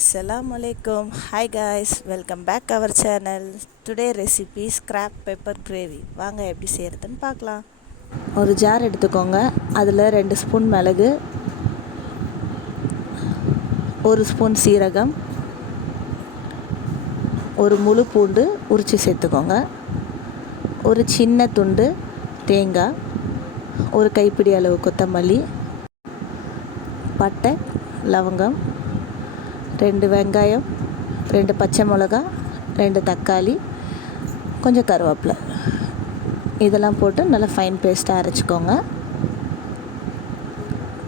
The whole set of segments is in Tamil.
Assalamualaikum. Hi guys, welcome back our channel. Today recipe scrap pepper gravy. வாங்க எப்படி செய்யறதுன்னு பார்க்கலாம். ஒரு ஜார் எடுத்துக்கோங்க. அதில் 2 ஸ்பூன் மிளகு, 1 ஸ்பூன் சீரகம், ஒரு முழு பூண்டு உரித்து சேர்த்துக்கோங்க, ஒரு சின்ன துண்டு தேங்காய், ஒரு கைப்பிடி அளவு கொத்தமல்லி, பட்டை, லவங்கம், 2 வெங்காயம், 2 பச்சை மிளகா, 2 தக்காளி, கொஞ்சம் கருவேப்பிலை, இதெல்லாம் போட்டு நல்லா ஃபைன் பேஸ்ட்டாக அரைச்சிக்கோங்க.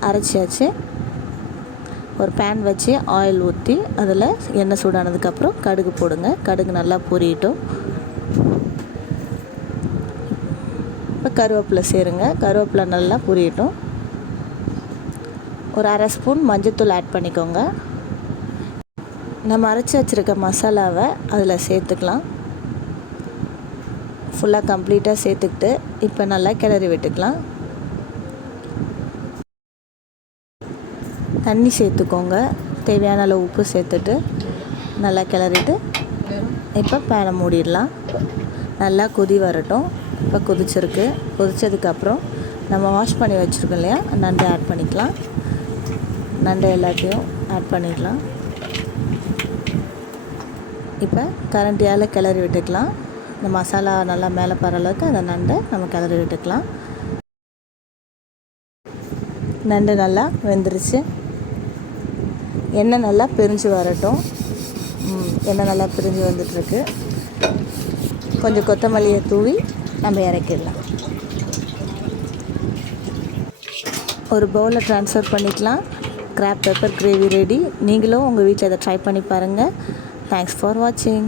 அரைச்சாச்சு. ஒரு பேன் வச்சு ஆயில் ஊற்றி அதில் எண்ணெய் சூடானதுக்கப்புறம் கடுகு போடுங்க. கடுகு நல்லா பொரியட்டும். இப்போ கருவேப்பிலை சேருங்க. கருவேப்பிலை நல்லா பொரியட்டும். ஒரு அரை ஸ்பூன் மஞ்சள்தூள் ஆட் பண்ணிக்கோங்க. நம்ம அரைச்சி வச்சுருக்க மசாலாவை அதில் சேர்த்துக்கலாம். ஃபுல்லாக கம்ப்ளீட்டாக சேர்த்துக்கிட்டு இப்போ நல்லா கிளறி விட்டுக்கலாம். தண்ணி சேர்த்துக்கோங்க. தேவையான அளவு உப்பு சேர்த்துட்டு நல்லா கிளறிட்டு இப்போ பேனை மூடிடலாம். நல்லா கொதி வரட்டும். இப்போ கொதிச்சிருக்கு. கொதித்ததுக்கப்புறம் நம்ம வாஷ் பண்ணி வச்சுருக்கோம் இல்லையா, நண்டை ஆட் பண்ணிக்கலாம். நண்டை எல்லாத்தையும் ஆட் பண்ணிக்கலாம். இப்போ கரண்டியால் கிளறி விட்டுக்கலாம். இந்த மசாலா நல்லா மேலே பர அளவுக்கு அந்த நண்டை நம்ம கிளறி விட்டுக்கலாம். நண்டு நல்லா வெந்துருச்சு. எண்ணெய் நல்லா பிரிஞ்சு வரட்டும். எண்ணெய் நல்லா பிரிஞ்சு வந்துட்டுருக்கு. கொஞ்சம் கொத்தமல்லியை தூவி நம்ம இறக்கிடலாம். ஒரு பவுலில் ட்ரான்ஸ்ஃபர் பண்ணிக்கலாம். Graph pepper gravy ready. நீங்களும் உங்கள் வீட்டில் இதை ட்ரை பண்ணி பாருங்கள். Thanks for watching.